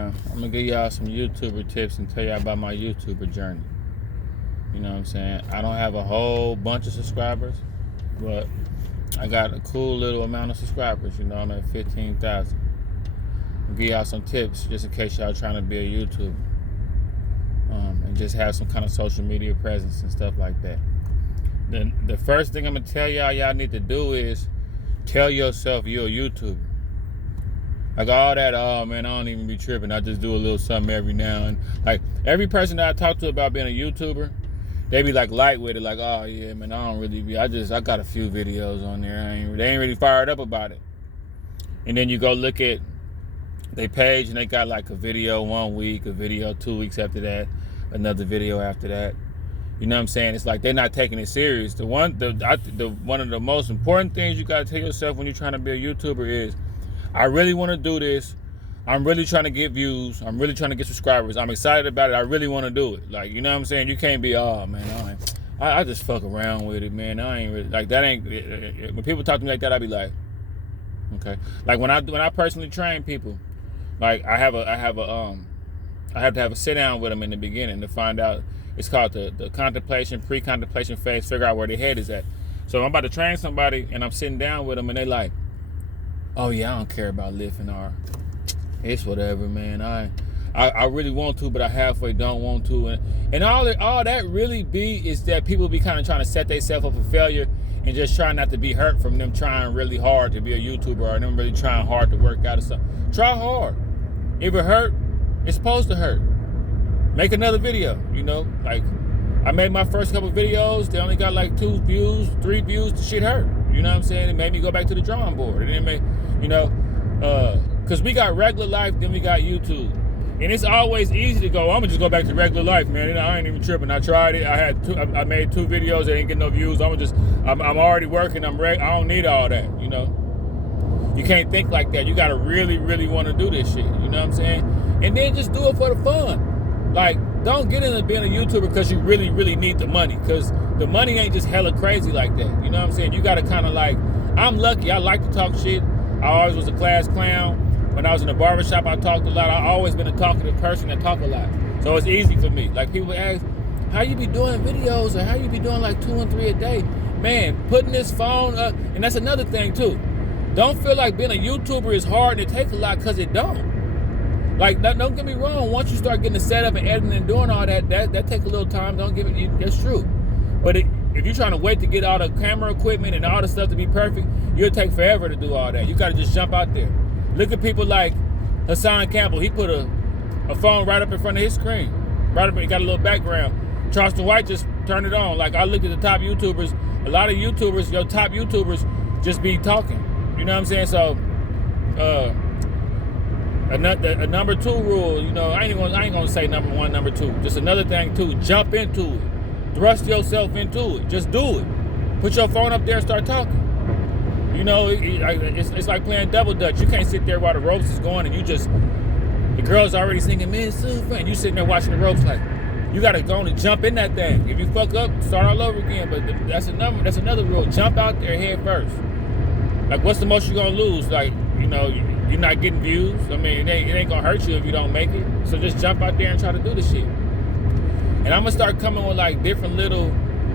I'm gonna give y'all some YouTuber tips and tell y'all about my YouTuber journey. You know what I'm saying? I don't have a whole bunch of subscribers, but I got a cool little amount of subscribers. You know, I'm at 15,000. I'll give y'all some tips just in case y'all trying to be a YouTuber and just have some kind of social media presence and stuff like that. Then the first thing I'm gonna tell y'all need to do is tell yourself you're a YouTuber. Like all that, oh man, I don't even be tripping. I just do a little something every now and like every person that I talk to about being a YouTuber, they be like light with it, like, oh yeah, man, I don't really be. I got a few videos on there. They ain't really fired up about it. And then you go look at their page and they got like a video 1 week, a video 2 weeks after that, another video after that. You know what I'm saying? It's like they're not taking it serious. One of the most important things you gotta tell yourself when you're trying to be a YouTuber is, I really want to do this. I'm really trying to get views. I'm really trying to get subscribers. I'm excited about it. I really want to do it. Like, you know what I'm saying? You can't be, oh man, I just fuck around with it, man. I ain't really, like that ain't. When people talk to me like that, I be like, okay. Like when I personally train people, like I have to have a sit down with them in the beginning to find out. It's called the contemplation, pre-contemplation phase. Figure out where their head is at. So I'm about to train somebody, and I'm sitting down with them, and they like, oh yeah, I don't care about lifting or it's whatever, man. I really want to, but I halfway don't want to, and all that really be is that people be kind of trying to set themselves up for failure and just trying not to be hurt from them trying really hard to be a YouTuber or them really trying hard to work out or something. Try hard. If it hurt, it's supposed to hurt. Make another video. You know, like I made my first couple videos. They only got like 2 views, 3 views. The shit hurt. You know what I'm saying? It made me go back to the drawing board. It didn't make, you know, because we got regular life, then we got YouTube. And it's always easy to go, I'm going to just go back to regular life, man. You know, I ain't even tripping. I tried it. I made 2 videos that ain't getting no views. I'm already working. I don't need all that, you know. You can't think like that. You got to really, really want to do this shit. You know what I'm saying? And then just do it for the fun. Like, don't get into being a YouTuber because you really, really need the money. Because the money ain't just hella crazy like that. You know what I'm saying? You got to kind of like, I'm lucky. I like to talk shit. I always was a class clown. When I was in the barbershop, I talked a lot. I always been a talkative person that talk a lot. So it's easy for me. Like people ask, how you be doing videos or how you be doing like 2 and 3 a day? Man, putting this phone up, and that's another thing too. Don't feel like being a YouTuber is hard and it takes a lot, because it don't. Like, don't get me wrong. Once you start getting the setup and editing and doing all that takes a little time. Don't give me, that's true. But if you're trying to wait to get all the camera equipment and all the stuff to be perfect, you'll take forever to do all that. You got to just jump out there. Look at people like Hassan Campbell. He put a phone right up in front of his screen. Right up, he got a little background. Charleston White just turned it on. Like, I looked at the top YouTubers. A lot of YouTubers, your top YouTubers, just be talking. You know what I'm saying? So, a number 2 rule, you know, I ain't gonna say number 1, number 2. Just another thing too, jump into it. Thrust yourself into it. Just do it. Put your phone up there and start talking. You know, it's like playing double dutch. You can't sit there while the ropes is going and the girl's already singing, man, it's so fun. You sitting there watching the ropes like, you gotta go and jump in that thing. If you fuck up, start all over again. But that's another rule. Jump out there head first. Like, what's the most you're gonna lose? Like, you know, you're not getting views. I mean, it ain't gonna hurt you if you don't make it. So just jump out there and try to do the shit. And I'm gonna start coming with like different little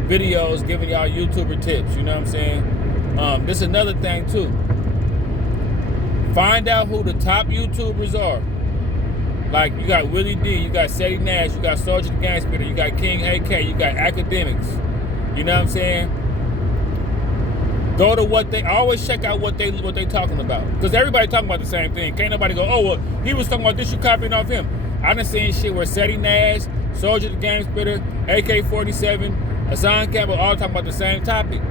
videos giving y'all YouTuber tips. You know what I'm saying? This is another thing too. Find out who the top YouTubers are. Like, you got Willie D, you got Seti Nash, you got Soldier the Gang Spitter, you got King AK, you got Academics. You know what I'm saying? Go to always check out what they talking about. Because everybody talking about the same thing. Can't nobody go, oh, well, he was talking about this, you copying off him. I done seen shit where Seti Nash, Soldier the Gang Spitter, AK-47, Hassan Campbell all talking about the same topic.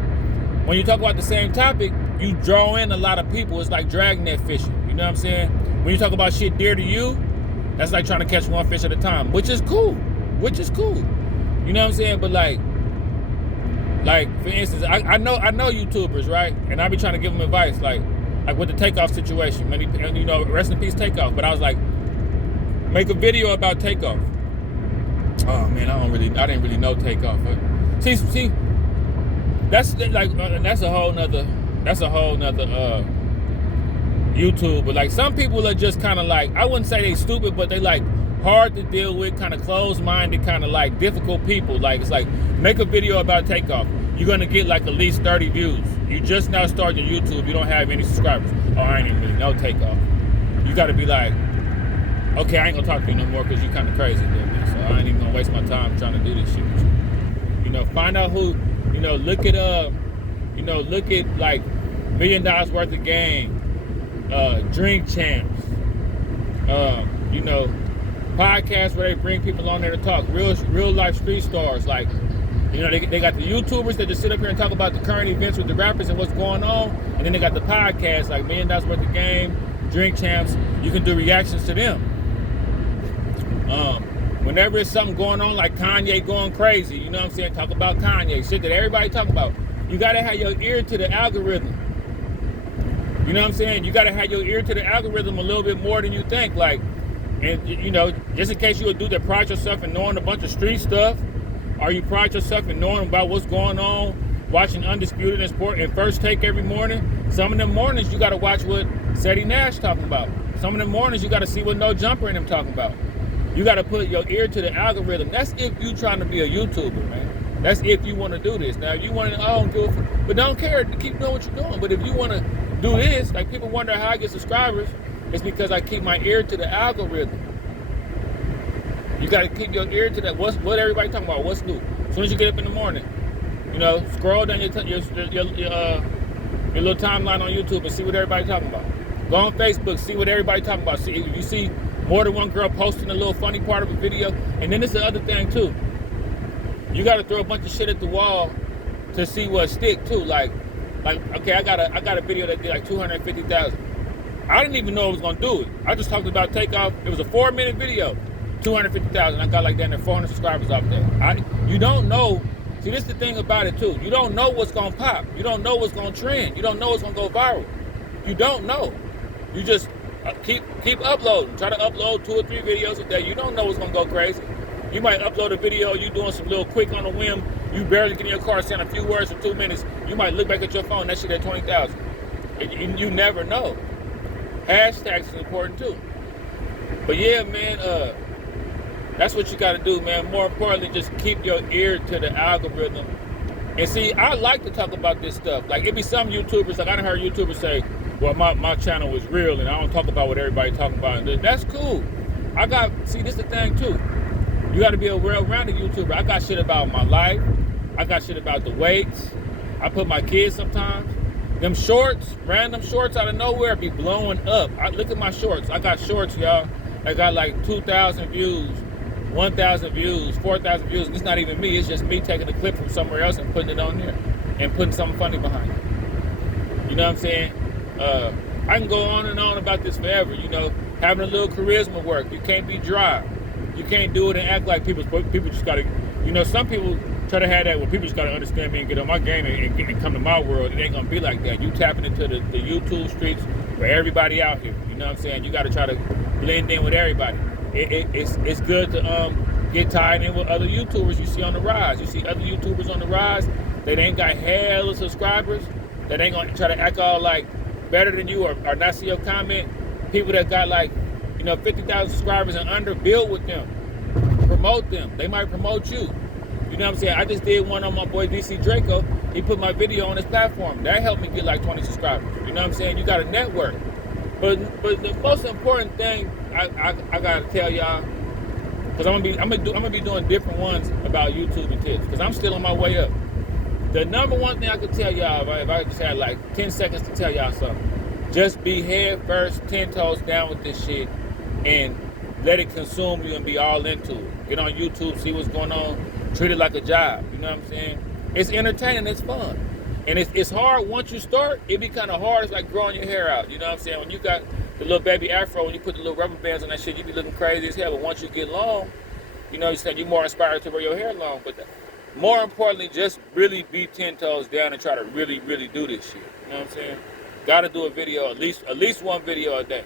When you talk about the same topic, you draw in a lot of people. It's like dragnet fishing. You know what I'm saying? When you talk about shit dear to you, that's like trying to catch one fish at a time, which is cool. You know what I'm saying? But like for instance, I know YouTubers, right? And I be trying to give them advice, like with the Takeoff situation. You know, rest in peace Takeoff. But I was like, make a video about Takeoff. Oh man, I didn't really know Takeoff. See, that's like that's a whole nother YouTube. But like some people are just kind of like, I wouldn't say they stupid, but they like hard to deal with, kind of closed-minded, kind of like difficult people. Like it's like, make a video about Takeoff. You're gonna get like at least 30 views. You just now starting your YouTube, you don't have any subscribers. Oh, I ain't even really know Takeoff. You gotta be like, okay, I ain't gonna talk to you no more because you kind of crazy, man. So I ain't even gonna waste my time trying to do this shit with you. You know, find out who, you know, look at like $1 million worth of game, Drink Champs, you know, podcasts where they bring people on there to talk, real life street stars. Like, you know, they got the YouTubers that just sit up here and talk about the current events with the rappers and what's going on, and then they got the podcasts like $1 million worth of game, Drink Champs. You can do reactions to them. Whenever it's something going on, like Kanye going crazy, you know what I'm saying? Talk about Kanye, shit that everybody talk about. You gotta have your ear to the algorithm. You know what I'm saying? You gotta have your ear to the algorithm a little bit more than you think. Like, and you know, just in case you're a dude that pride yourself in knowing a bunch of street stuff, or you pride yourself in knowing about what's going on, watching Undisputed and Sport and First Take every morning. Some of them mornings you gotta watch what Seti Nash talking about. Some of them mornings you gotta see what No Jumper and them talking about. You got to put your ear to the algorithm. That's if you trying to be a YouTuber, man. That's if you want to do this. Now, if you want to, but don't care. Keep doing what you're doing. But if you want to do this, like people wonder how I get subscribers, it's because I keep my ear to the algorithm. You got to keep your ear to that. What everybody talking about? What's new? As soon as you get up in the morning, you know, scroll down your little timeline on YouTube and see what everybody talking about. Go on Facebook, see what everybody talking about. See if you see more than one girl posting a little funny part of a video. And then it's the other thing too. You got to throw a bunch of shit at the wall to see what stick too. Like okay, I got a video that did like 250,000. I didn't even know it was gonna do it. I just talked about Takeoff. It was a 4-minute video, 250,000. I got like that, and 400 subscribers off there. You don't know. See, this is the thing about it too. You don't know what's gonna pop. You don't know what's gonna trend. You don't know what's gonna go viral. You don't know. You just keep uploading. Try to upload 2 or 3 videos a day. You don't know what's gonna go crazy. You might upload a video, you doing some little quick on a whim, you barely get in your car, saying a few words for 2 minutes. You might look back at your phone, that shit at 20,000. You never know. Hashtags is important too. But yeah, man, that's what you gotta do, man. More importantly, just keep your ear to the algorithm. And see, I like to talk about this stuff. Like, it be some YouTubers, like I done heard YouTubers say, well, my channel is real and I don't talk about what everybody talking about. That's cool. See, this is the thing too. You got to be a well-rounded YouTuber. I got shit about my life. I got shit about the weights. I put my kids sometimes. Them shorts, random shorts out of nowhere be blowing up. Look at my shorts. I got shorts, y'all. I got like 2,000 views, 1,000 views, 4,000 views. And it's not even me. It's just me taking a clip from somewhere else and putting it on there and putting something funny behind it. You know what I'm saying? I can go on and on about this forever. You know, having a little charisma work. You can't be dry. You can't do it and act like people just gotta, you know, some people try to have that where people just gotta understand me and get on my game and come to my world. It ain't gonna be like that. You tapping into the YouTube streets for everybody out here. You know what I'm saying? You gotta try to blend in with everybody. It's good to get tied in with other YouTubers you see on the rise. You see other YouTubers on the rise that ain't got hella subscribers, that ain't gonna try to act all like better than you or not see your comment. People that got like, you know, 50,000 subscribers and under, build with them, promote them. They might promote you. You know what I'm saying? I just did one on my boy DC Draco. He put my video on his platform. That helped me get like 20 subscribers. You know what I'm saying? You got to network. But the most important thing I gotta tell y'all, because I'm gonna be doing different ones about YouTube and tips, because I'm still on my way up. The number one thing I could tell y'all, if I just had like 10 seconds to tell y'all something, just be head first, 10 toes down with this shit, and let it consume you and be all into it. Get on YouTube, see what's going on, treat it like a job. You know what I'm saying? It's entertaining, it's fun. And it's hard once you start, it be kind of hard. It's like growing your hair out. You know what I'm saying? When you got the little baby afro, when you put the little rubber bands on that shit, you be looking crazy as hell. But once you get long, you know, you're more inspired to wear your hair long. But more importantly, just really be 10 toes down and try to really, really do this shit. You know what I'm saying? Got to do a video, at least one video a day.